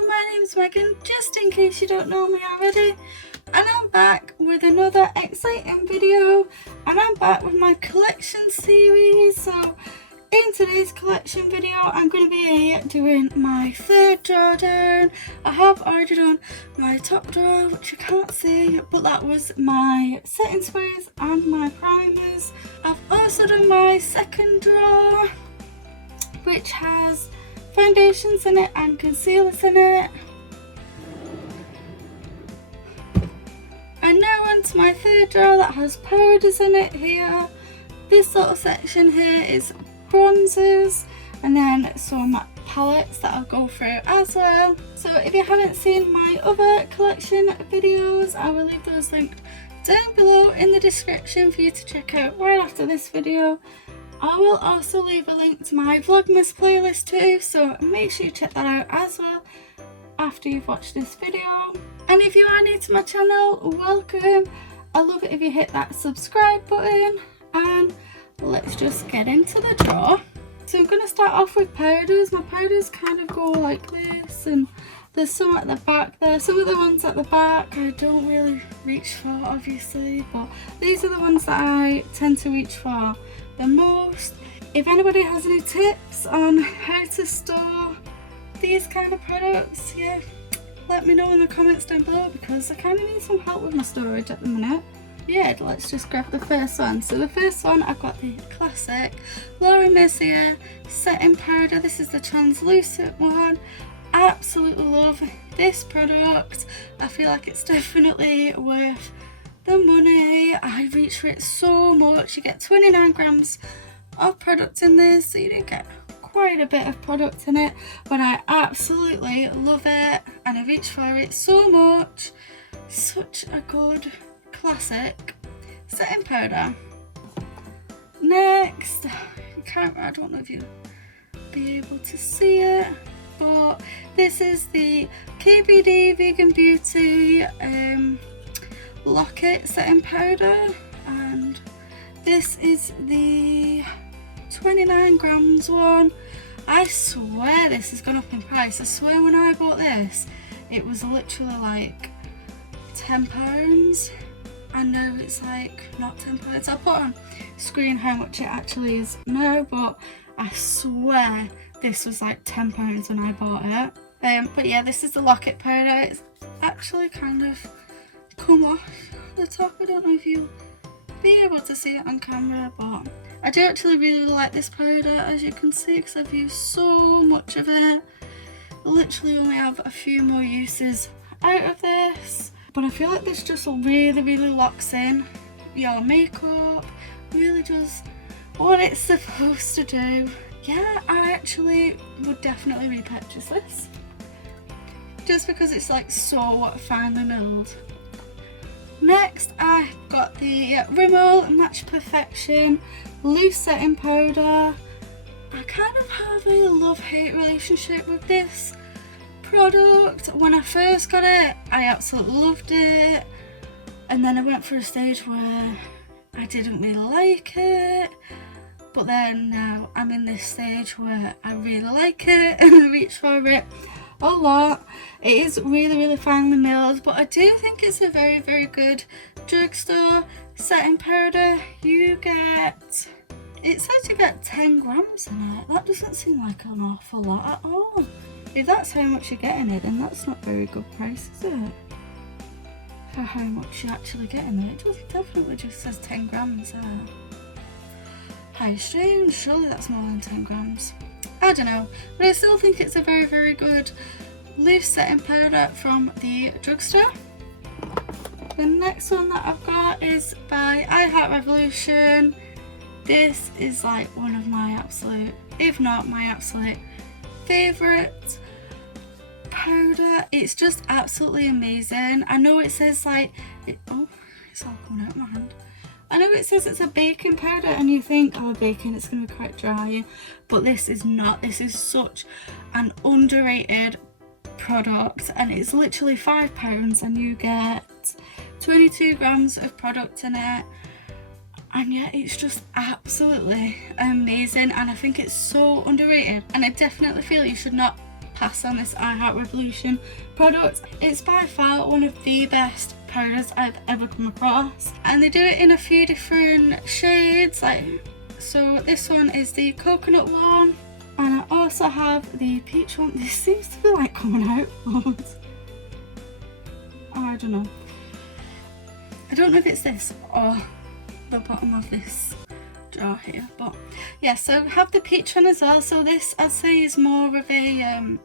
Hello, my name's Megan, just in case you don't know me already, and I'm back with another exciting video, and I'm back with my collection series. So in today's collection video I'm going to be doing my third drawdown. I have already done my top drawer, which you can't see, but that was my setting sprays and my primers. I've also done my second drawer, which has foundations in it and concealers in it. And now on to my third drawer that has powders in it here. This little section here is bronzers, and then some palettes that I'll go through as well. So if you haven't seen my other collection videos, I will leave those linked down below in the description for you to check out right after this video. I will also leave a link to my Vlogmas playlist too, so make sure you check that out as well after you've watched this video. And if you are new to my channel, welcome. I love it if you hit that subscribe button, and let's just get into the drawer. So I'm going to start off with powders. My powders kind of go like this, and there's some at the back there. Some of the ones at the back I don't really reach for, obviously, but these are the ones that I tend to reach for the most. If anybody has any tips on how to store these kind of products, yeah, let me know in the comments down below, because I kind of need some help with my storage at the minute. Yeah, let's just grab the first one. So the first one, I've got the classic Laura Mercier setting powder. This is the translucent one. Absolutely love this product. I feel like it's definitely worth the money. I reach for it so much. You get 29 grams of product in this, so you do get quite a bit of product in it, but I absolutely love it and I reach for it so much. Such a good classic setting powder. Next, I don't know if you'll be able to see it, but this is the KVD Vegan Beauty Locket setting powder, and this is the 29 grams one. I swear this has gone up in price. I swear when I bought this it was literally like £10, and now it's like not £10. I'll put on screen how much it actually is now, but I swear this was like £10 when I bought it. But yeah, this is the locket powder. It's actually kind of come off the top. I don't know if you'll be able to see it on camera, but I do actually really like this powder, as you can see, because I've used so much of it. I literally only have a few more uses out of this, but I feel like this just really locks in your makeup, really does what it's supposed to do. Yeah, I actually would definitely repurchase this, just because it's like so finely milled. Next, I got the Rimmel Match Perfection loose setting powder. I kind of have a love-hate relationship with this product. When I first got it, I absolutely loved it, and then I went through a stage where I didn't really like it, but then now I'm in this stage where I really like it and I reach for it a lot. It is really finely milled, but I do think it's a very good drugstore setting powder. You get, it says you get 10 grams in it. That doesn't seem like an awful lot at all. If that's how much you're getting it, then that's not very good price, is it? For how much you actually get in it. It definitely just says 10 grams there. How strange, surely that's more than 10 grams. I don't know, but I still think it's a very good loose setting powder from the drugstore. The next one that I've got is by I Heart Revolution. This is like one of my absolute, if not my absolute favourite powder. It's just absolutely amazing. I know it says like, oh, it's all coming out of my hand. I know it says it's a baking powder, and you think, oh, baking, it's going to be quite dry, but this is not. This is such an underrated product, and it's literally £5 and you get 22 grams of product in it, and yeah, it's just absolutely amazing, and I think it's so underrated, and I definitely feel you should not pass on this I Heart Revolution product. It's by far one of the best powders I've ever come across, and they do it in a few different shades. Like, so this one is the coconut one, and I also have the peach one. This seems to be like coming out. I don't know. I don't know if it's this or the bottom of this jar here, but yeah. So I have the peach one as well. So this, I'd say, is more of a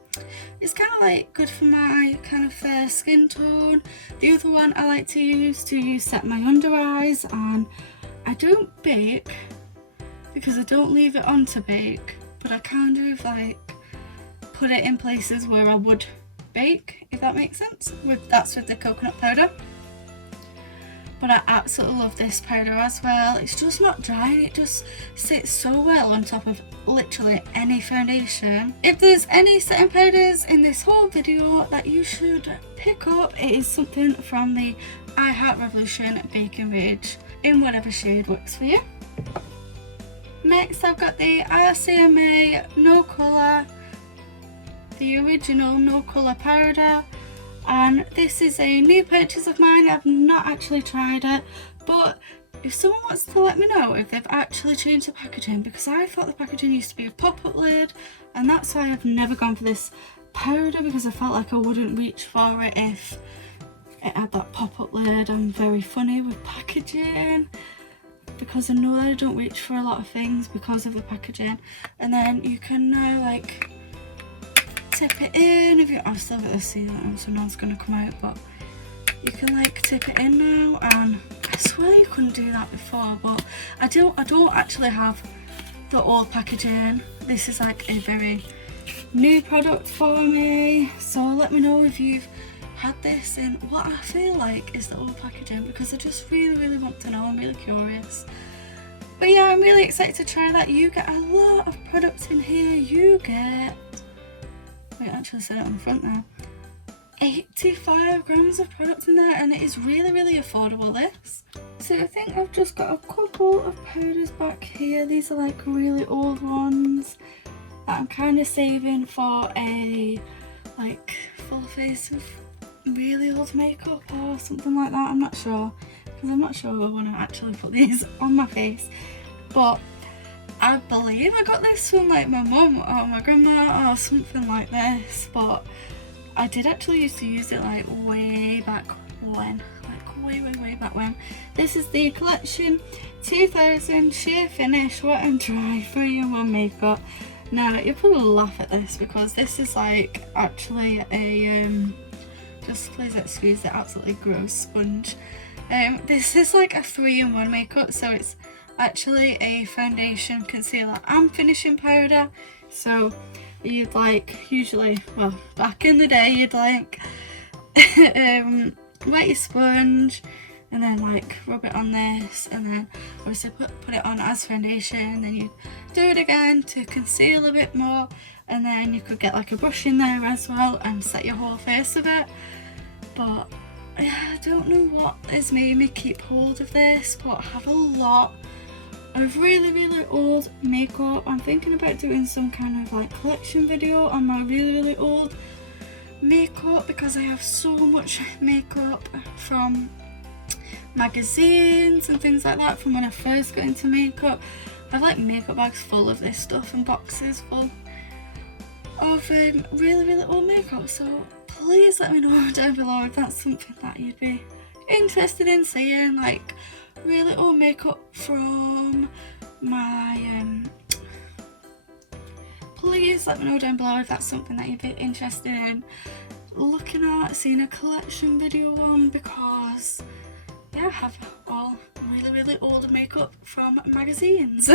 it's kind of like good for my kind of fair skin tone. The other one I like to use set my under eyes, and I don't bake because I don't leave it on to bake, but I kind of like put it in places where I would bake, if that makes sense. That's with the coconut powder. But I absolutely love this powder as well. It's just not dry, and it just sits so well on top of literally any foundation. If there's any setting powders in this whole video that you should pick up, it is something from the I Heart Revolution Baking Range in whatever shade works for you. Next, I've got the RCMA No Colour, the original No Colour powder. And this is a new purchase of mine. I've not actually tried it, but if someone wants to let me know if they've actually changed the packaging, because I thought the packaging used to be a pop-up lid, and that's why I've never gone for this powder, because I felt like I wouldn't reach for it if it had that pop-up lid. I'm very funny with packaging, because I know that I don't reach for a lot of things because of the packaging. And then you can now like tip it in. If you, I've still got this seal, so now it's going to come out, but you can like tip it in now, and I swear you couldn't do that before, but I don't actually have the old packaging. This is like a very new product for me, so let me know if you've had this in what I feel like is the old packaging, because I just really want to know. I'm really curious. But yeah, I'm really excited to try that. You get a lot of products in here. You get, wait, I actually said it on the front there, 85 grams of product in there, and it is really affordable, this. So I think I've just got a couple of powders back here. These are like really old ones that I'm kind of saving for a like full face of really old makeup or something like that. I'm not sure, because I'm not sure I want to actually put these on my face, but I believe I got this from like my mum or my grandma or something like this, but I did actually used to use it like way back when, like way back when. This is the Collection 2000 Sheer Finish Wet and Dry 3-in-1 Makeup. Now you'll probably laugh at this, because this is like actually a just please excuse the absolutely gross sponge. This is like a 3-in-1 makeup, so it's actually a foundation, concealer and finishing powder. So you'd like, usually, well, back in the day, you'd like wet your sponge and then like rub it on this, and then obviously put it on as foundation, then you do it again to conceal a bit more, and then you could get like a brush in there as well and set your whole face with it. But I don't know what has made me keep hold of this, but I have a lot of really old makeup. I'm thinking about doing some kind of like collection video on my really old makeup, because I have so much makeup from magazines and things like that from when I first got into makeup. I have like makeup bags full of this stuff and boxes full of really old makeup, so please let me know down below if that's something that you'd be interested in seeing, like really old makeup from my please let me know down below if that's something that you'd be interested in looking at, seeing a collection video on, because yeah, I have all really old makeup from magazines.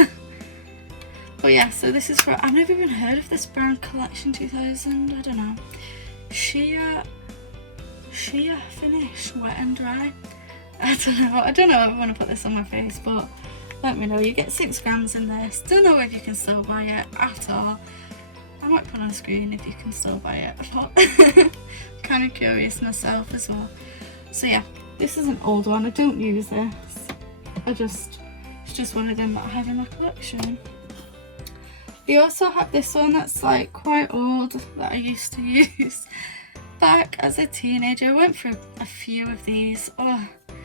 But yeah, so this is for, I've never even heard of this brand, Collection 2000, I don't know. Sheer Finish Wet and Dry. I don't know if I want to put this on my face, but let me know. You get 6 grams in this. Don't know if you can still buy it at all. I might put on screen if you can still buy it, but kind of curious myself as well. So yeah, this is an old one. I don't use this. It's just one of them that I have in my collection. We also have this one that's like quite old that I used to use back as a teenager. I went through a few of these. Oh, I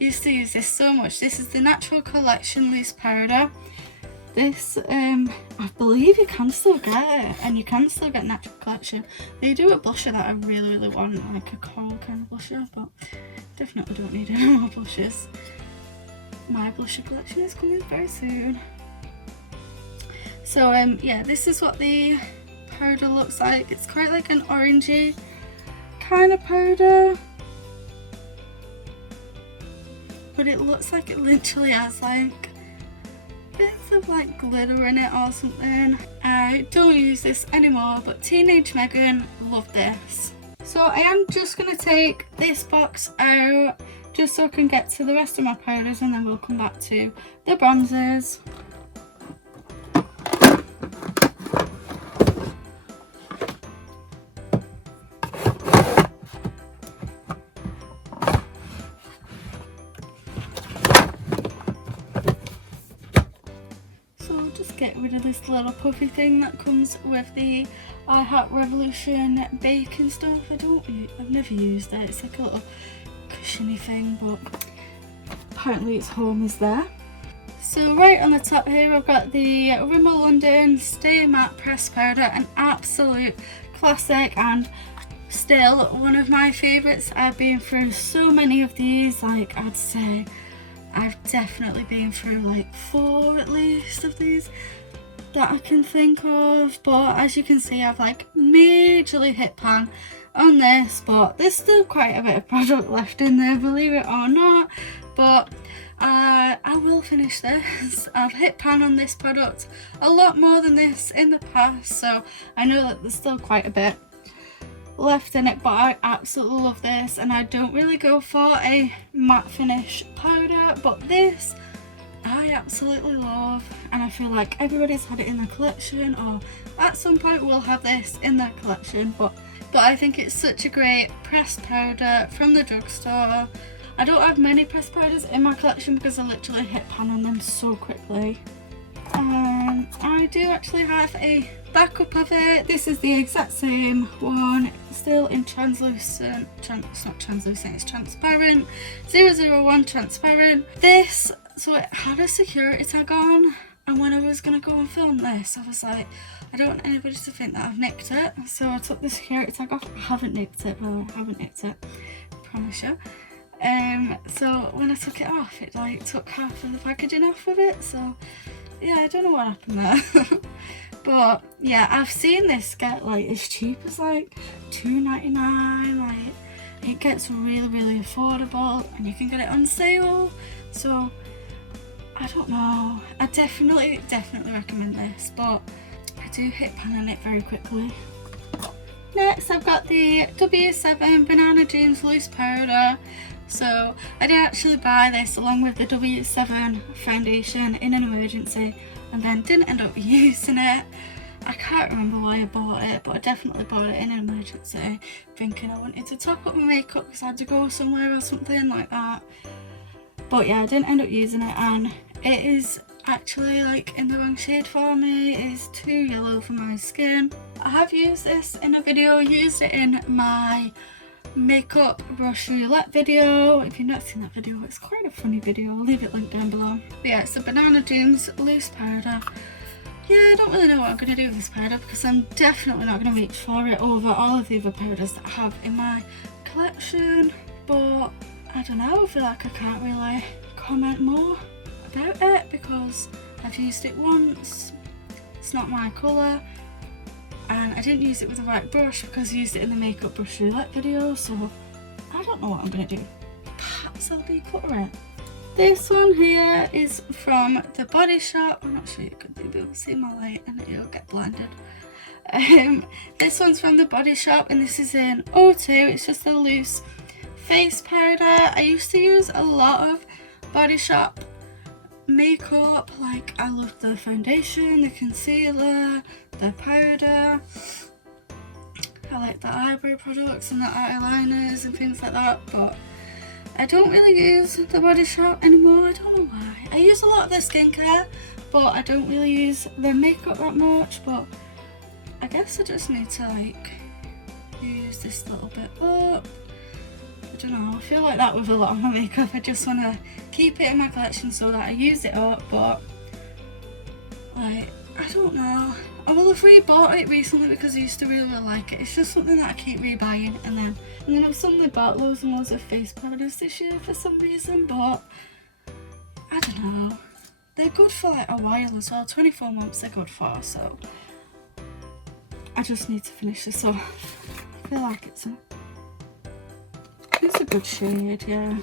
used to use this so much. This is the Natural Collection Loose Powder. This, I believe you can still get it, and you can still get Natural Collection. They do a blusher that I really, really want, like a coral kind of blusher, but definitely don't need any more blushes. My blusher collection is coming very soon. So, yeah, this is what the powder looks like. It's quite like an orangey kind of powder, but it looks like it literally has like bits of like glitter in it or something. I don't use this anymore, but Teenage Megan loved this. So I am just going to take this box out just so I can get to the rest of my powders, and then we'll come back to the bronzers. Get rid of this little puffy thing that comes with the I Heart Revolution baking stuff. I've never used it. It's like a little cushiony thing, but apparently its home is there. So right on the top here I've got the Rimmel London Stay Matte Pressed Powder, an absolute classic and still one of my favourites. I've been through so many of these, like I'd say I've definitely been through like 4 at least of these that I can think of, but as you can see I've like majorly hit pan on this, but there's still quite a bit of product left in there, believe it or not, but I will finish this. I've hit pan on this product a lot more than this in the past, so I know that there's still quite a bit left in it, but I absolutely love this, and I don't really go for a matte finish powder, but this I absolutely love, and I feel like everybody's had it in their collection, or at some point will have this in their collection, but I think it's such a great pressed powder from the drugstore. I don't have many pressed powders in my collection because I literally hit pan on them so quickly. I do actually have a backup of it. This is the exact same one, still in translucent, it's not translucent, it's transparent, 001 transparent. This, so it had a security tag on, and when I was going to go and film this I was like, I don't want anybody to think that I've nicked it, so I took the security tag off. I haven't nicked it, brother, I haven't nicked it, I promise you. So when I took it off, it like took half of the packaging off of it, so yeah, I don't know what happened there. But yeah, I've seen this get like as cheap as like $2.99, like it gets really, really affordable, and you can get it on sale, so I don't know. I definitely recommend this, but I do hit pan on it very quickly. Next I've got the W7 Banana Dreams Loose Powder. So I did actually buy this along with the W7 foundation in an emergency, and then didn't end up using it. I can't remember why I bought it, but I definitely bought it in an emergency, thinking I wanted to top up my makeup because I had to go somewhere or something like that. But yeah, I didn't end up using it, and it is actually like in the wrong shade for me. It is too yellow for my skin. I have used this in a video, used it in my makeup brush roulette video. If you've not seen that video, it's quite a funny video, I'll leave it linked down below. But yeah, it's the Banana Dreams Loose Powder. Yeah, I don't really know what I'm going to do with this powder because I'm definitely not going to reach for it over all of the other powders that I have in my collection, but I don't know, I feel like I can't really comment more about it because I've used it once, it's not my colour, and I didn't use it with the right brush because I used it in the makeup brush roulette video, so I don't know what I'm going to do. Perhaps I'll declutter it. This one here is from the Body Shop. I'm not sure you could be able to see my light and it'll get blinded. This one's from the Body Shop, and this is in O2. It's just a loose face powder. I used to use a lot of Body Shop makeup, like I loved the foundation, the concealer, the powder. I like the eyebrow products and the eyeliners and things like that, but I don't really use the Body Shop anymore. I don't know why. I use a lot of their skincare, but I don't really use their makeup that much. But I guess I just need to like use this little bit up. I don't know, I feel like that with a lot of my makeup. I just want to keep it in my collection so that I use it up, but like, I don't know. I will have re-bought it recently because I used to really like it. It's just something that I keep rebuying, and then I've suddenly bought loads and loads of face powders this year for some reason, but I don't know. They're good for like a while as well. 24 months they're good for, so I just need to finish this off. I feel like it's a good shade, yeah.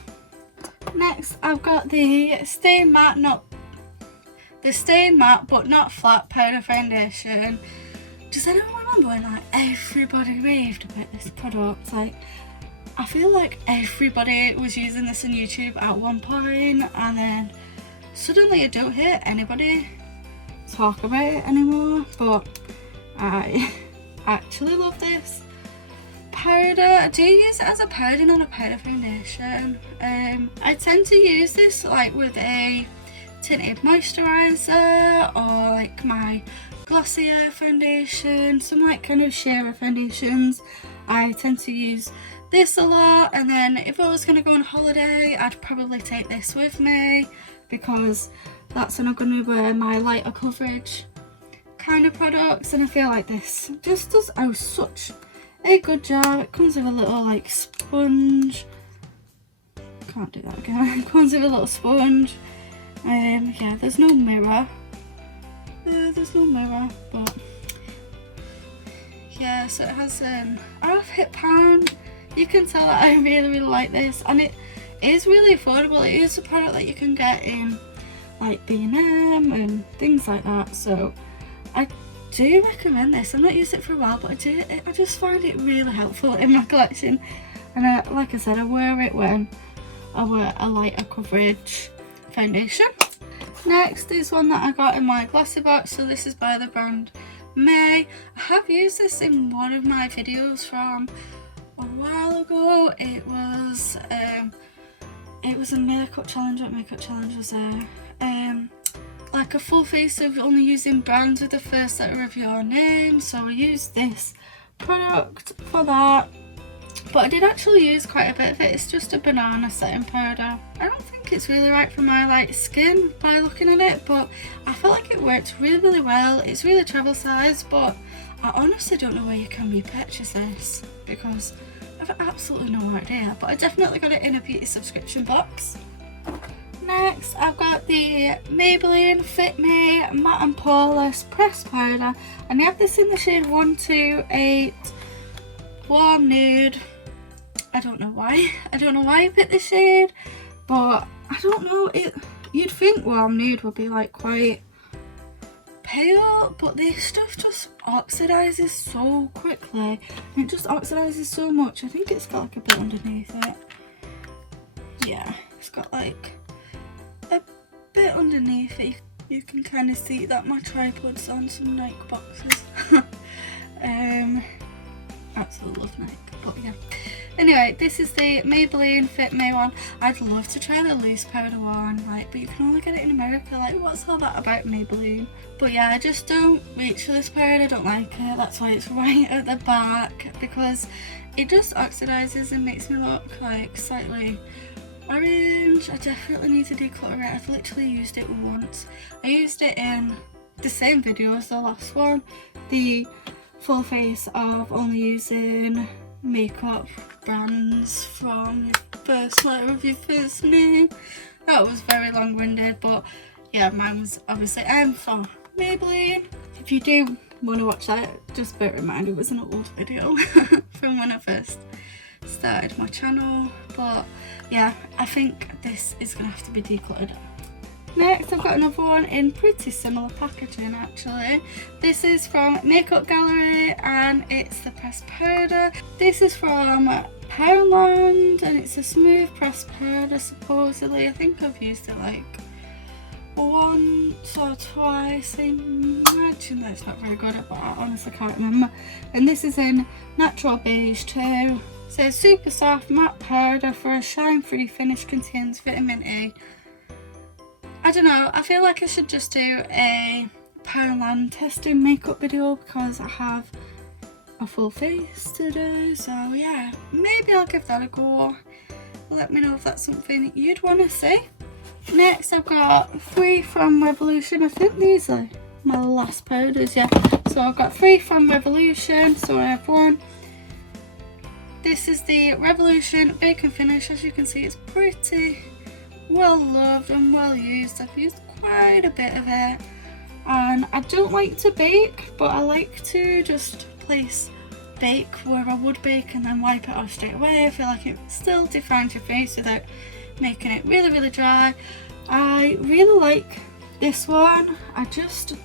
Next, I've got the Stay Matte but not flat powder foundation. Does anyone remember when like everybody raved about this product? Like, I feel like everybody was using this on YouTube at one point, and then suddenly I don't hear anybody talk about it anymore. But I actually love this powder. I do use it as a powder, not a powder foundation. I tend to use this like with a tinted moisturiser or like my Glossier foundation, some like kind of sheerer foundations. I tend to use this a lot, and then if I was going to go on holiday I'd probably take this with me because that's when I'm going to wear my lighter coverage kind of products, and I feel like this just does such a good job. It comes with a little like sponge. Can't do that again. It comes with a little sponge. Yeah, there's no mirror. There's no mirror, but yeah, so it has off hit pound. You can tell that I really like this, and it is really affordable. It is a product that you can get in like B&M and things like that, so I do recommend this. I've not used it for a while, but I just find it really helpful in my collection, and like I said, I wear it when I wear a lighter coverage foundation. Next is one that I got in my GLOSSYBOX, so this is by the brand May. I have used this in one of my videos from a while ago. It was a makeup challenge. What makeup challenge was there? Like a full face of only using brands with the first letter of your name, so I used this product for that. But I did actually use quite a bit of it. It's just a banana setting powder. I don't think it's really right for my light skin by looking at it, but I felt like it worked really well. It's really travel size, but I honestly don't know where you can repurchase this because I've absolutely no idea, but I definitely got it in a beauty subscription box. Next, I've got the Maybelline Fit Me Matte and Poreless Pressed Powder, and I have this in the shade 128 Warm Nude. I don't know why. I don't know why I picked this shade, but I don't know. You'd think Warm Nude would be like quite pale, but this stuff just oxidizes so quickly. And it just oxidizes so much. I think it's got like a bit underneath it. Yeah, it's got like a bit underneath it. You can kind of see that my tripod's on some Nike boxes. Absolutely love Nike, but yeah. Anyway, this is the Maybelline Fit Me one. I'd love to try the loose powder one, like, but you can only get it in America. Like, what's all that about Maybelline? But yeah, I just don't reach for this powder. I don't like it. That's why it's right at the back, because it just oxidizes and makes me look like slightly orange. I definitely need to declutter it. I've literally used it once. I used it in the same video as the last one, the full face of only using makeup brands from your first letter of your first name. That was very long-winded, but yeah, mine was obviously M for Maybelline. If you do want to watch that, just bear in mind it was an old video from when I first started my channel. But yeah, I think this is gonna have to be decluttered. Next, I've got another one in pretty similar packaging actually. This is from Makeup Gallery and it's the pressed powder. This is from Poundland and it's a smooth pressed powder supposedly. I think I've used it like once or twice. I imagine that it's not very good, but I honestly can't remember. And this is in Natural Beige too, So super soft matte powder for a shine-free finish, contains vitamin E. I don't know, I feel like I should just do a Poundland testing makeup video because I have a full face to do. So yeah, maybe I'll give that a go. Let me know if that's something you'd want to see. Next I've got 3 from Revolution. I think these are my last powders, yeah. So I've got 3 from Revolution, so I have 1. This is the Revolution Bacon Finish. As you can see, it's pretty well loved and well used. I've used quite a bit of it, and I don't like to bake, but I like to just place bake where I would bake and then wipe it off straight away. I feel like it still defines your face without making it really dry. I really like this one. I just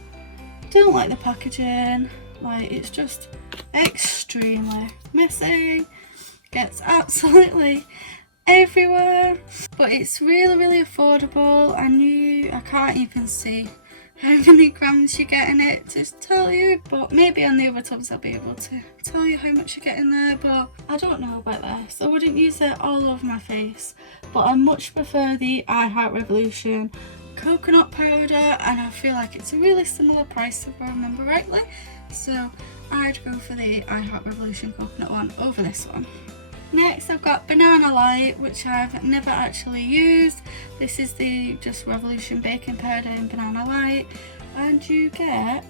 don't like the packaging. Like, it's just extremely messy, gets absolutely everywhere, but it's really affordable, and I can't even see how many grams you get in it to tell you, but maybe on the other tubs I'll be able to tell you how much you get in there. But I don't know about this. I wouldn't use it all over my face, but I much prefer the I Heart Revolution coconut powder, and I feel like it's a really similar price if I remember rightly, so I'd go for the I Heart Revolution coconut one over this one. Next I've got Banana Light, which I've never actually used. This is the just Revolution baking powder in Banana Light, and you get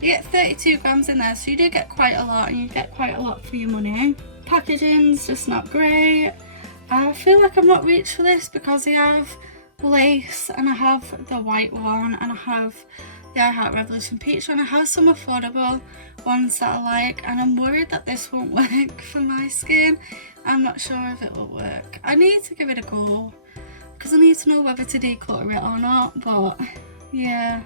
32 grams in there, so you do get quite a lot, and you get quite a lot for your money. Packaging's just not great. I feel like I've not reached for this because I have lace, and I have the white one, and I have the I Heart Revolution peach one. I have some affordable ones that I like, and I'm worried that this won't work for my skin. I'm not sure if it will work. I need to give it a go because I need to know whether to declutter it or not, but yeah,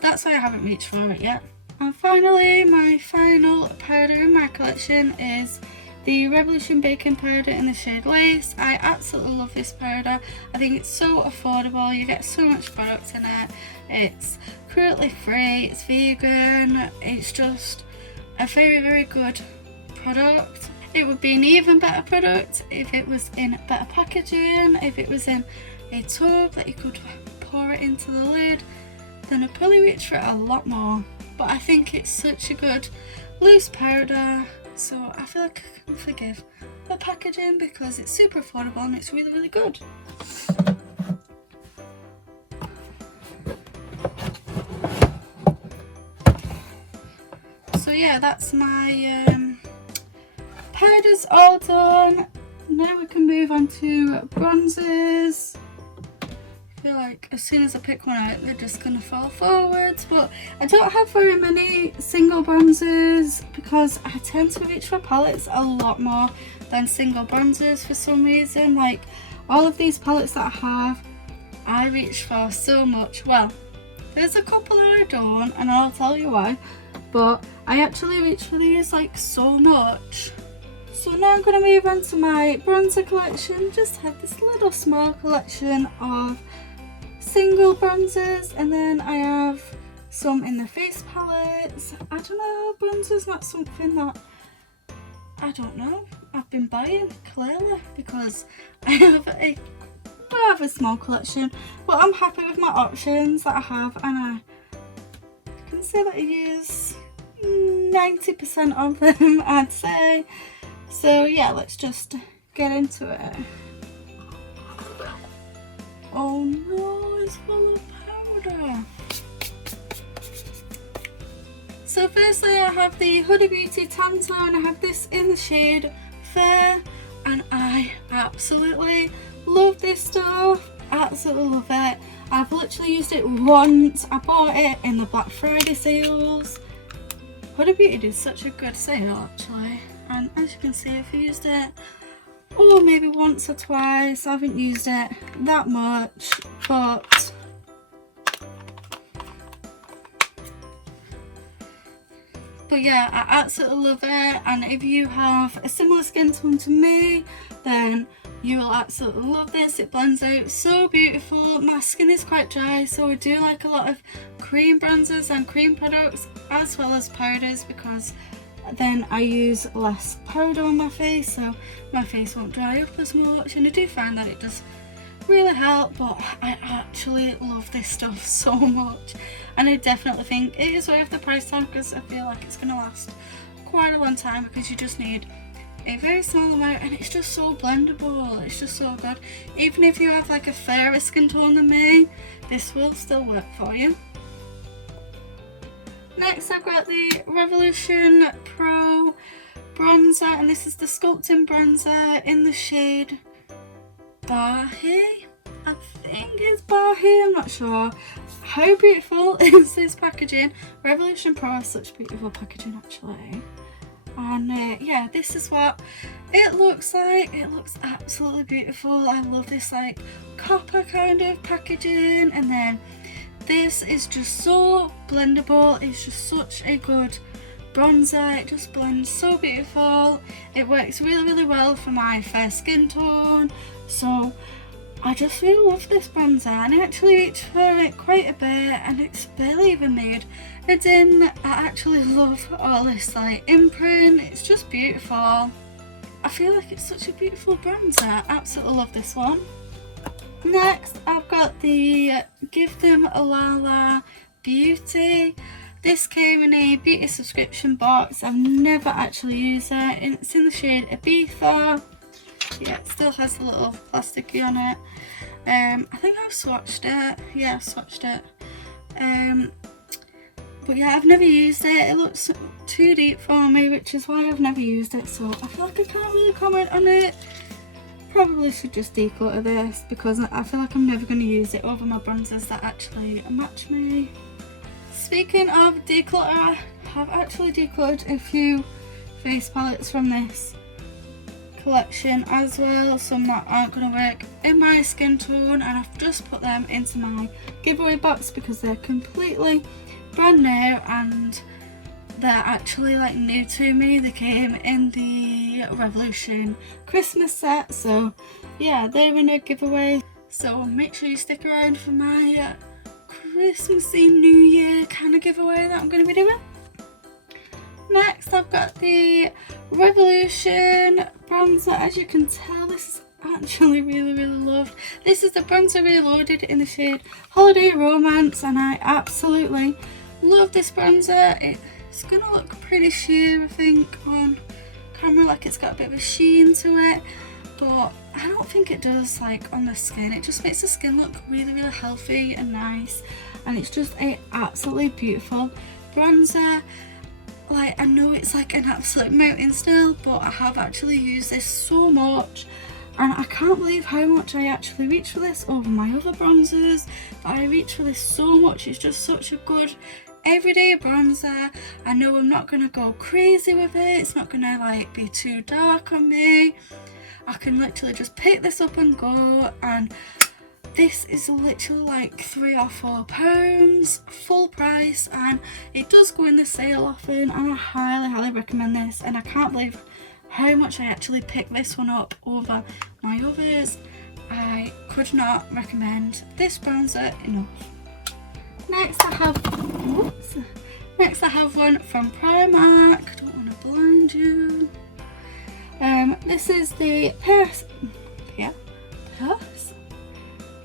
that's why I haven't reached for it yet. And finally, my final powder in my collection is the Revolution Baking Powder in the shade Lace. I absolutely love this powder. I think it's so affordable. You get so much product in it. It's cruelty free, it's vegan, it's just a very good product. It would be an even better product if it was in better packaging, if it was in a tub that you could pour it into the lid, then I'd probably reach for it a lot more. But I think it's such a good loose powder, so I feel like I can forgive the packaging because it's super affordable and it's really good. So yeah, that's my powders all done. Now we can move on to bronzers. I feel like as soon as I pick one out, they're just gonna fall forwards, but I don't have very many single bronzers because I tend to reach for palettes a lot more than single bronzers for some reason. Like, all of these palettes that I have, I reach for so much. Well, there's a couple that I don't, and I'll tell you why, but I actually reach for these like so much. So now I'm going to move on to my bronzer collection. Just have this little small collection of single bronzers, and then I have some in the face palettes. I don't know, bronzer's not something that, I don't know, I've been buying clearly because I have a rather small collection, but I'm happy with my options that I have, and I can say that I use 90% of them, I'd say. So yeah, let's just get into it. Oh no, it's full of powder. So firstly, I have the Huda Beauty Tan Tone. I have this in the shade Fair, and I absolutely love this stuff. Absolutely love it. I've literally used it once. I bought it in the Black Friday sales. Huda Beauty did such a good sale actually, and as you can see, I've used it maybe once or twice. I haven't used it that much, but yeah, I absolutely love it. And if you have a similar skin tone to me, then you will absolutely love this. It blends out so beautiful. My skin is quite dry, so I do like a lot of cream bronzers and cream products as well as powders because then I use less powder on my face, so my face won't dry up as much, and I do find that it does really help. But I actually love this stuff so much, and I definitely think it is worth the price tag, because I feel like it's going to last quite a long time, because you just need a very small amount, and it's just so blendable. It's just so good. Even if you have like a fairer skin tone than me, this will still work for you. Next I've got the Revolution Pro bronzer, and this is the sculpting bronzer in the shade Barhi. I think it's Barhi, I'm not sure. How beautiful is this packaging? Revolution Pro has such beautiful packaging actually. And yeah, this is what it looks like. It looks absolutely beautiful. I love this like copper kind of packaging, and then this is just so blendable. It's just such a good bronzer. It just blends so beautiful. It works really well for my fair skin tone, so I just really love this bronzer, and I actually reached for it quite a bit, and it's barely even made a dent. I actually love all this like imprint. It's just beautiful. I feel like it's such a beautiful bronzer. I absolutely love this one. Next I've got the Give Them a Lala Beauty. This came in a beauty subscription box. I've never actually used it, and it's in the shade Ibiza. Yeah, it still has a little plasticky on it. I think I've swatched it. Yeah, I've swatched it. But yeah, I've never used it. It looks too deep for me, which is why I've never used it. So I feel like I can't really comment on it. Probably should just declutter this, because I feel like I'm never going to use it over my bronzers that actually match me. Speaking of declutter, I have actually decluttered a few face palettes from this collection as well, some that aren't going to work in my skin tone, and I've just put them into my giveaway box because they're completely brand new and they're actually like new to me. They came in the Revolution Christmas set, so yeah, they're in a giveaway, so make sure you stick around for my Christmassy New Year kind of giveaway that I'm going to be doing. Next I've got the Revolution bronzer. As you can tell, this is actually really loved. This is the bronzer Reloaded in the shade Holiday Romance, and I absolutely love this bronzer. It's gonna look pretty sheer I think on camera, like it's got a bit of a sheen to it, but I don't think it does like on the skin. It just makes the skin look really healthy and nice, and it's just a absolutely beautiful bronzer. Like, I know it's like an absolute mountain still, but I have actually used this so much, and I can't believe how much I actually reach for this over my other bronzers. But I reach for this so much. It's just such a good everyday bronzer. I know I'm not gonna go crazy with it. It's not gonna like be too dark on me. I can literally just pick this up and go, and this is literally like £3 or £4 full price, and it does go in the sale often, and I highly recommend this. And I can't believe how much I actually picked this one up over my others. I could not recommend this bronzer enough. Next I have one from Primark. I don't want to blind you. This is the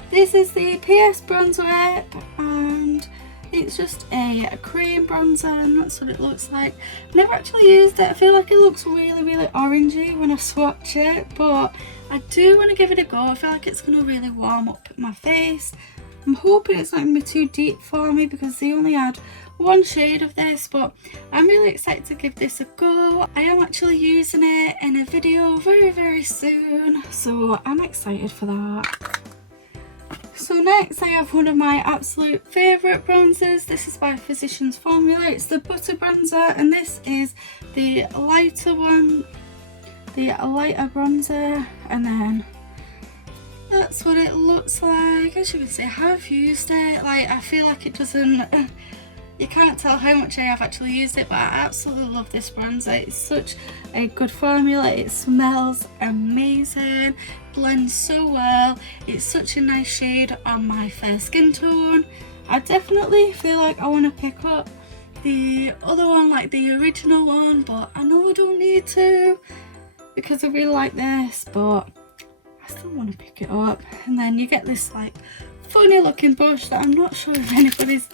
This is the PS Bronzer Whip, and it's just a cream bronzer, and that's what it looks like. I've never actually used it. I feel like it looks really orangey when I swatch it, but I do want to give it a go. I feel like it's going to really warm up my face. I'm hoping it's not going to be too deep for me, because they only had one shade of this, but I'm really excited to give this a go. I am actually using it in a video very soon, so I'm excited for that. So next I have one of my absolute favourite bronzers. This is by Physicians Formula. It's the Butter Bronzer, and this is the lighter one, the lighter bronzer, and then that's what it looks like. As you can see, I have used it. Like, I feel like it doesn't, you can't tell how much I have actually used it, but I absolutely love this bronzer. It's such a good formula. It smells amazing, blends so well. It's such a nice shade on my fair skin tone. I definitely feel like I want to pick up the other one, like the original one, but I know I don't need to because I really like this, but I still want to pick it up. And then you get this like funny looking brush that I'm not sure if anybody's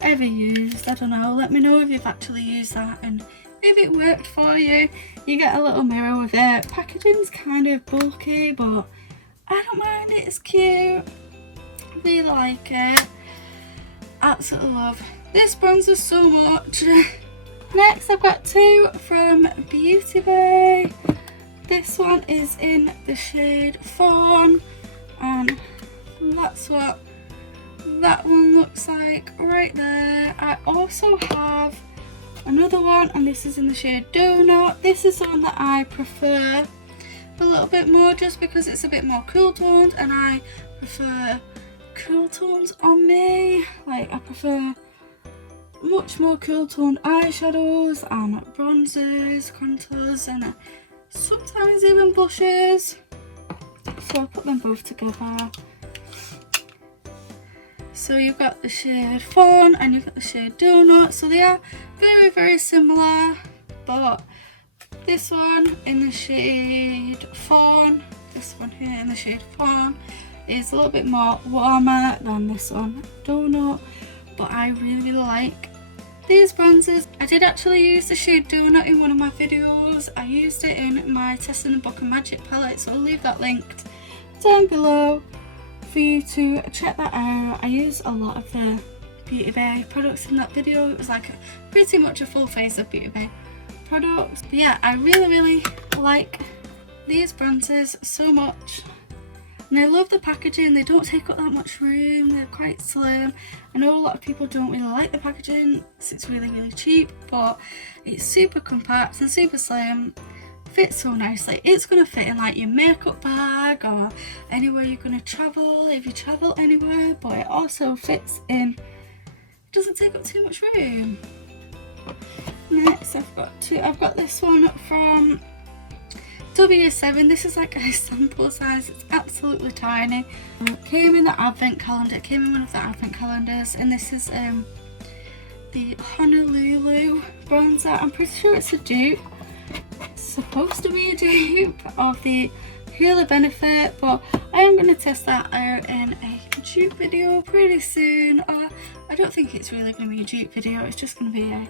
ever used. I don't know, let me know if you've actually used that and if it worked for you. You get a little mirror with it. Packaging's kind of bulky, but I don't mind it, it's cute. I really like it. Absolutely love this bronzer so much. Next I've got two from Beauty Bay. This one is in the shade Fawn, and that's what that one looks like right there. I also have another one, and this is in the shade Donut. This is the one that I prefer a little bit more just because it's a bit more cool toned, and I prefer cool tones on me. Like, I prefer much more cool toned eyeshadows and bronzers, contours, and sometimes even blushes. So I'll put them both together. So you've got the shade Fawn and you've got the shade Donut. So they are very, very similar, but this one in the shade Fawn, this one here in the shade Fawn is a little bit more warmer than this one, Donut. But I really, really like these bronzers. I did actually use the shade Donut in one of my videos. I used it in my Testing the Book of Magic palette, so I'll leave that linked down below for you to check that out. I use a lot of the Beauty Bay products in that video. It was like pretty much a full face of Beauty Bay products. But yeah, I really, really like these bronzers so much. And I love the packaging. They don't take up that much room. They're quite slim. I know a lot of people don't really like the packaging. It's really, really cheap, but it's super compact and super slim. Fits so nicely. It's going to fit in like your makeup bag or anywhere you're going to travel, if you travel anywhere, but it also fits in. It doesn't take up too much room. Next I've got this one from W7. This is like a sample size. It's absolutely tiny. It came in the advent calendar. It came in one of the advent calendars, and this is the Honolulu bronzer. I'm pretty sure it's a dupe. It's supposed to be a dupe of the Hoola Benefit, but I am going to test that out in a dupe video pretty soon. I don't think it's really going to be a dupe video. It's just going to be a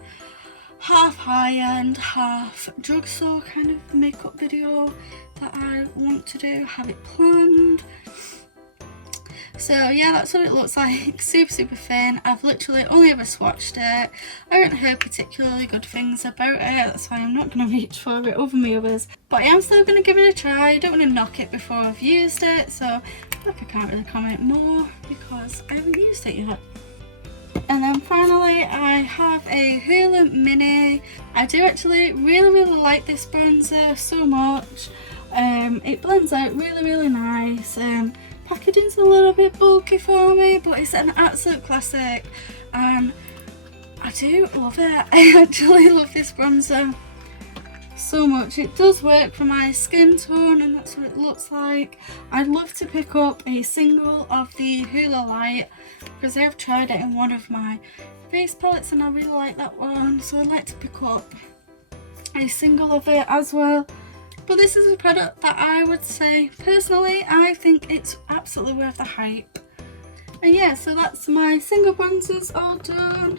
half high-end, half drugstore kind of makeup video that I want to do, have it planned. So yeah, that's what it looks like. Super, super thin. I've literally only ever swatched it. I haven't heard particularly good things about it. That's why I'm not going to reach for it over my others. But I am still going to give it a try. I don't want to knock it before I've used it. So I can't really comment more because I haven't used it yet. And then finally I have a Hoola Mini. I do actually really, really like this bronzer so much. It blends out really, really nice. Packaging's a little bit bulky for me, but it's an absolute classic and I do love it. I actually love this bronzer so much. It does work for my skin tone and that's what it looks like. I'd love to pick up a single of the Hoola Light because I have tried it in one of my face palettes and I really like that one, so I'd like to pick up a single of it as well. But this is a product that I would say, personally, I think it's absolutely worth the hype. And yeah, so that's my single bronzers all done.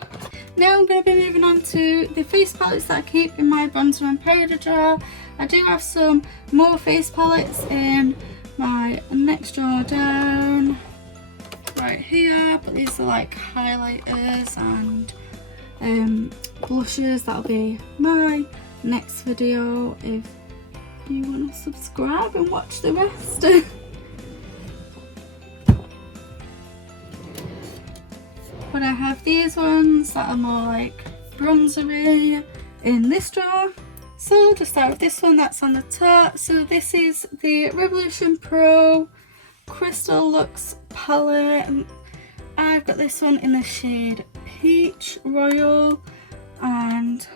Now I'm going to be moving on to the face palettes that I keep in my bronzer and powder jar. I do have some more face palettes in my next drawer down right here, but these are like highlighters and blushes. That'll be my next video if you want to subscribe and watch the rest. But I have these ones that are more like bronzery in this drawer. So to start with this one that's on the top. So this is the Revolution Pro Crystal Luxe palette. I've got this one in the shade Peach Royal, and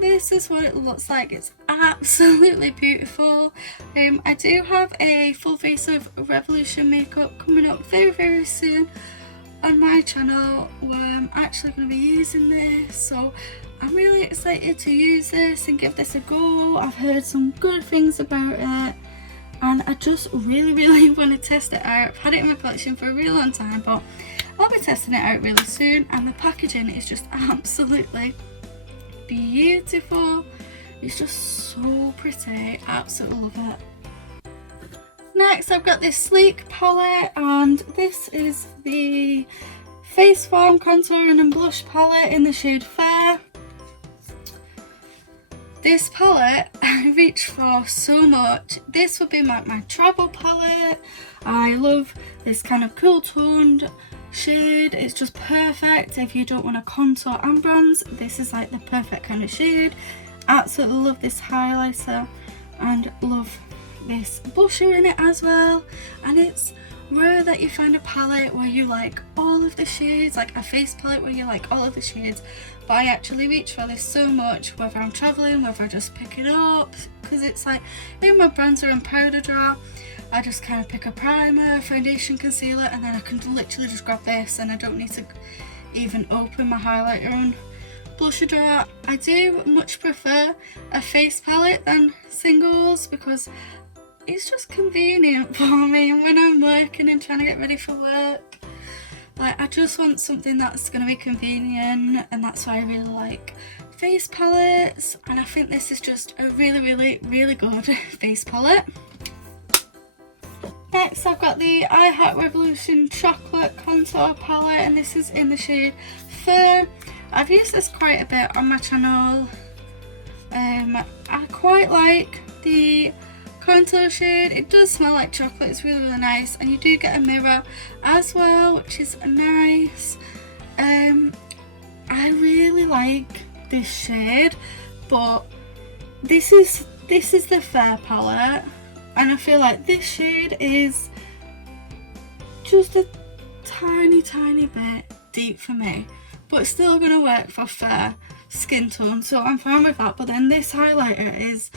this is what it looks like. It's absolutely beautiful. I do have a full face of Revolution makeup coming up very, very soon on my channel where I'm actually going to be using this, so I'm really excited to use this and give this a go. I've heard some good things about it and I just really want to test it out. I've had it in my collection for a really long time, but I'll be testing it out really soon, and the packaging is just absolutely beautiful. It's just so pretty, absolutely love it. Next I've got this sleek palette, and this is the Face Form Contouring and Blush palette in the shade Fair. This palette I reach for so much. This would be my travel palette. I love this kind of cool toned shade. It's just perfect if you don't want to contour and bronze. This is like the perfect kind of shade. Absolutely love this highlighter and love this blusher in it as well. And it's rare that you find a palette where you like all of the shades, like a face palette where you like all of the shades, but I actually reach for this so much, whether I'm travelling, whether I just pick it up, because it's like in my bronzer and powder drawer, I just kind of pick a primer, foundation, concealer, and then I can literally just grab this and I don't need to even open my highlighter and blusher drawer. I do much prefer a face palette than singles because it's just convenient for me when I'm working and trying to get ready for work. Like, I just want something that's going to be convenient, and that's why I really like face palettes, and I think this is just a really good face palette. Next I've got the I Heart Revolution Chocolate Contour Palette, and this is in the shade Fur. I've used this quite a bit on my channel. I quite like the contour shade. It does smell like chocolate, it's really nice, and you do get a mirror as well, which is nice. I really like this shade, but this is the Fair palette, and I feel like this shade is just a tiny bit deep for me, but it's still gonna work for fair skin tone, so I'm fine with that. But then this highlighter is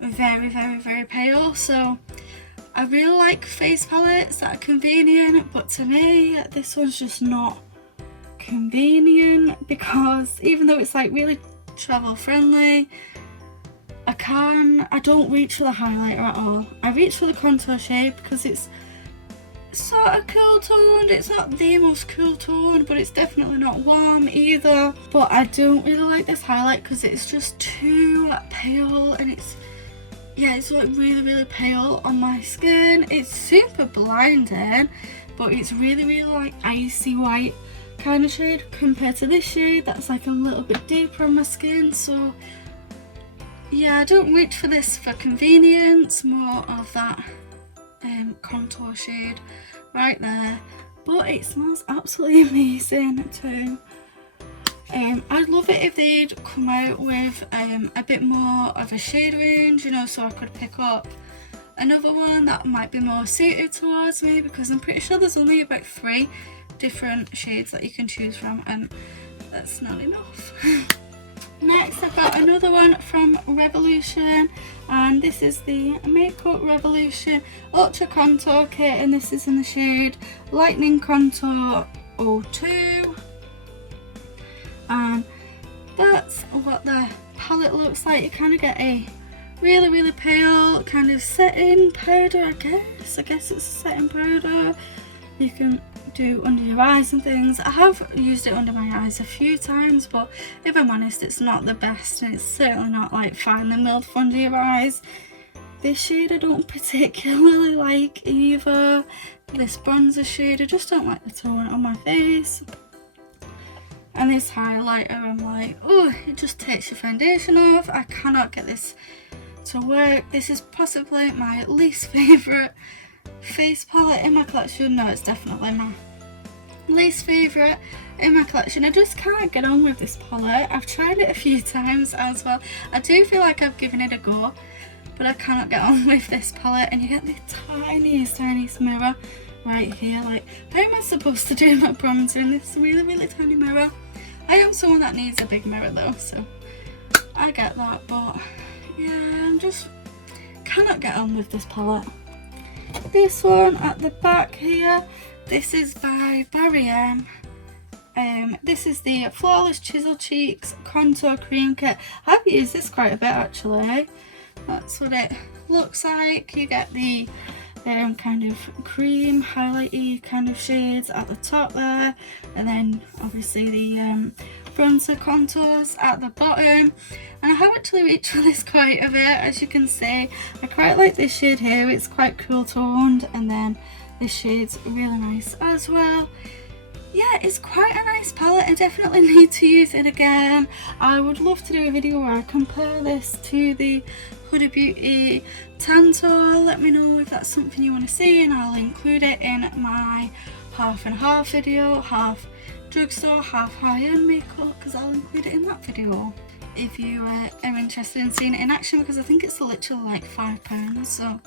very pale, so I really like face palettes that are convenient, but to me this one's just not convenient, because even though it's like really travel friendly, I don't reach for the highlighter at all. I reach for the contour shade because it's sort of cool toned. It's not the most cool toned, but it's definitely not warm either. But I don't really like this highlight because it's just too pale, and it's like really pale on my skin. It's super blinding, but it's really like icy white kind of shade compared to this shade that's like a little bit deeper on my skin. So yeah, I don't reach for this for convenience, more of that contour shade right there, but it smells absolutely amazing too. I'd love it if they'd come out with a bit more of a shade range, you know, so I could pick up another one that might be more suited towards me, because I'm pretty sure there's only about 3 different shades that you can choose from, and that's not enough. Next I've got another one from Revolution, and this is the Makeup Revolution Ultra Contour Kit, and this is in the shade Lightning Contour 02. And that's what the palette looks like. You kind of get a really pale kind of setting powder, I guess it's a setting powder you can do under your eyes and things. I have used it under my eyes a few times, but if I'm honest, it's not the best, and it's certainly not like finely milled for under your eyes. This shade I don't particularly like either. This bronzer shade, I just don't like the tone on my face. And this highlighter, I'm like, oh, it just takes your foundation off. I cannot get this to work. This is possibly my least favourite face palette in my collection. No, it's definitely my least favourite in my collection. I just can't get on with this palette. I've tried it a few times as well. I do feel like I've given it a go, but I cannot get on with this palette. And you get the tiniest mirror right here. Like, how am I supposed to do my bronzer in this really tiny mirror? I am someone that needs a big mirror though, so I get that, but yeah, I'm just cannot get on with this palette. This one at the back here, This is by Barry M. This is the Flawless Chisel Cheeks Contour Cream Kit. I've used this quite a bit actually. That's what it looks like. You get the kind of cream highlighty kind of shades at the top there, and then obviously the bronzer contours at the bottom. And I have actually reached for this quite a bit, as you can see. I quite like this shade here, it's quite cool toned, and then this shade's really nice as well. Yeah, it's quite a nice palette. I definitely need to use it again. I would love to do a video where I compare this to the Huda Beauty Tantour. Let me know if that's something you want to see, and I'll include it in my half and half video, half drugstore, half high-end makeup, because I'll include it in that video if you are interested in seeing it in action, because I think it's literally like £5. So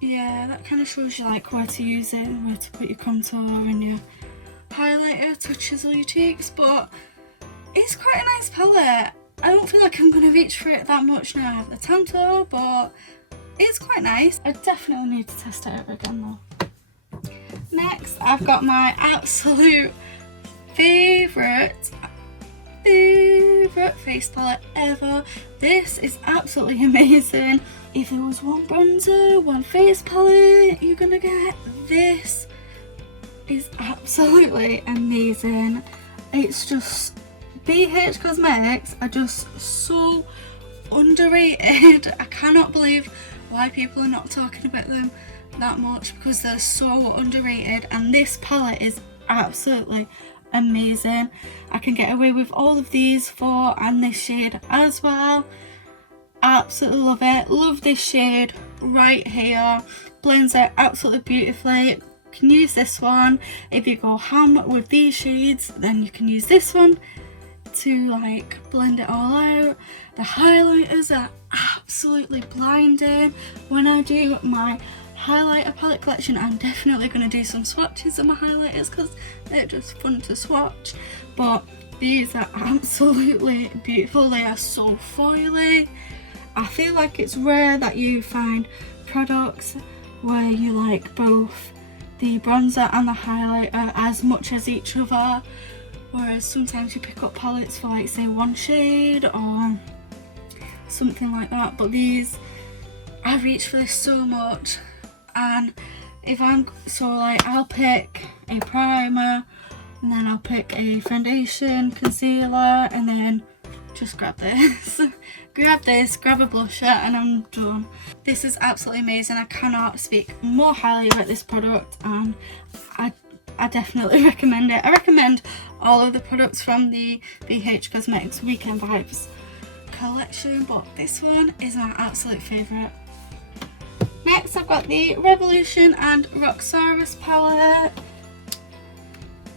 yeah, that kind of shows you like where to use it, where to put your contour and your highlighter to chisel your cheeks. But it's quite a nice palette. I don't feel like I'm going to reach for it that much now I have the Tantour, but it's quite nice. I definitely need to test it out again though. Next, I've got my absolute favourite face palette ever. This is absolutely amazing. If there was one bronzer, one face palette you're gonna get, this is absolutely amazing. It's just, BH Cosmetics are just so underrated. I cannot believe why people are not talking about them that much, because they're so underrated, and this palette is absolutely amazing. I can get away with all of these four and this shade as well. Absolutely love it. Love this shade right here. Blends out absolutely beautifully. You can use this one. If you go ham with these shades, then you can use this one to like blend it all out. The highlighters are absolutely blinding. When I do my highlighter palette collection, I'm definitely going to do some swatches of my highlighters because they're just fun to swatch. But these are absolutely beautiful. They are so foily. I feel like it's rare that you find products where you like both the bronzer and the highlighter as much as each other, whereas sometimes you pick up palettes for like say one shade or something like that. But these, I reach for this so much. And if I'm I'll pick a primer, and then I'll pick a foundation, concealer, and then just grab this. Grab a blusher, and I'm done. This is absolutely amazing. I cannot speak more highly about this product, and I definitely recommend it. I recommend all of the products from the BH Cosmetics Weekend Vibes collection, but this one is my absolute favourite. Next, I've got the Revolution and ROULETTE palette,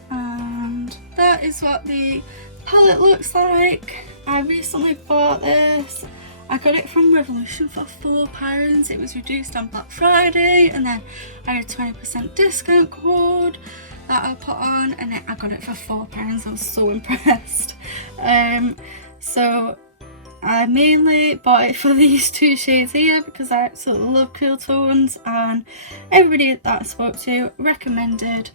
and that is what the palette looks like. I recently bought this. I got it from Revolution for £4. It was reduced on Black Friday, and then I had a 20% discount code that I put on, and then I got it for £4. I was so impressed. So I mainly bought it for these two shades here because I absolutely love cool tones, and everybody that I spoke to recommended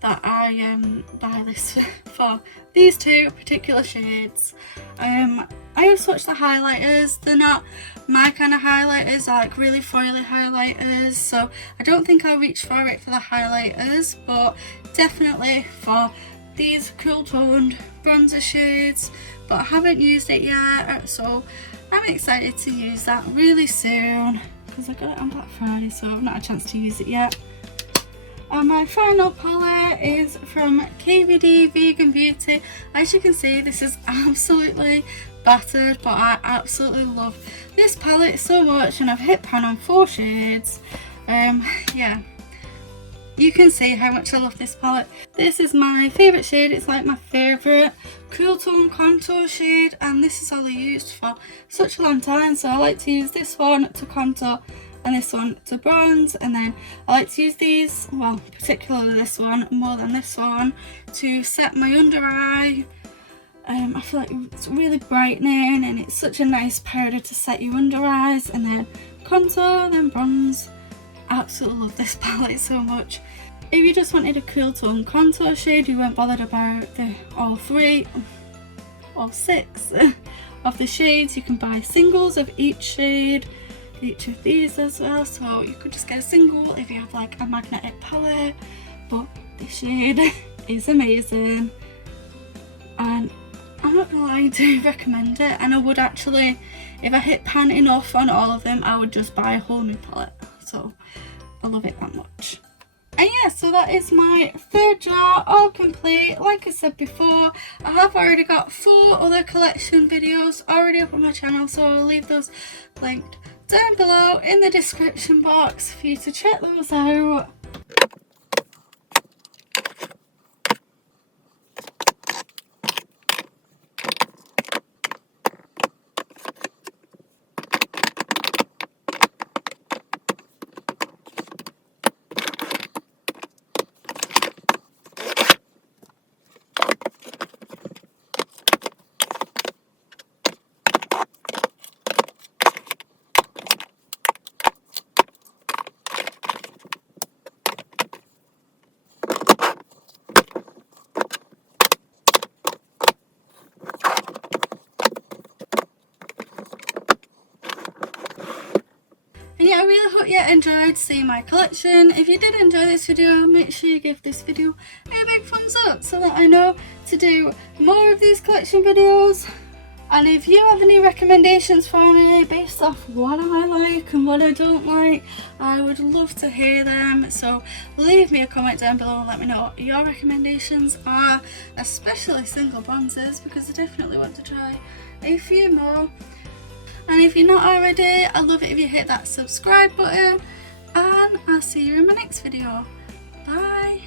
that I buy this for these two particular shades. I have swatched the highlighters. They're not my kind of highlighters, like really foily highlighters, so I don't think I'll reach for it for the highlighters, but definitely for these cool toned bronzer shades. But I haven't used it yet, so I'm excited to use that really soon because I got it on Black Friday, so I've not had a chance to use it yet. And my final palette is from KVD Vegan Beauty. As you can see, this is absolutely battered, but I absolutely love this palette so much, and I've hit pan on 4 shades. Yeah, you can see how much I love this palette. This is my favourite shade. It's like my favourite cool tone contour shade, and this is all I used for such a long time, so I like to use this one to contour and this one to bronze, and then I like to use these, well particularly this one more than this one, to set my under eye. I feel like it's really brightening, and it's such a nice powder to set your under eyes, and then contour, then bronze. Absolutely love this palette so much. If you just wanted a cool tone contour shade, you weren't bothered about all 3 or 6 of the shades, you can buy singles of each shade, each of these as well. So you could just get a single if you have like a magnetic palette. But this shade is amazing, and I'm not gonna lie, I do recommend it. And I would actually, if I hit pan enough on all of them, I would just buy a whole new palette. So I love it that much. And yeah, so that is my 3rd jar all complete. Like I said before, I have already got 4 other collection videos already up on my channel, so I'll leave those linked down below in the description box for you to check those out. And yeah, I really hope you enjoyed seeing my collection. If you did enjoy this video, make sure you give this video a big thumbs up so that I know to do more of these collection videos. And if you have any recommendations for me based off what I like and what I don't like, I would love to hear them. So leave me a comment down below and let me know what your recommendations are, especially single bronzers, because I definitely want to try a few more. And if you're not already, I'd love it if you hit that subscribe button, and I'll see you in my next video. Bye!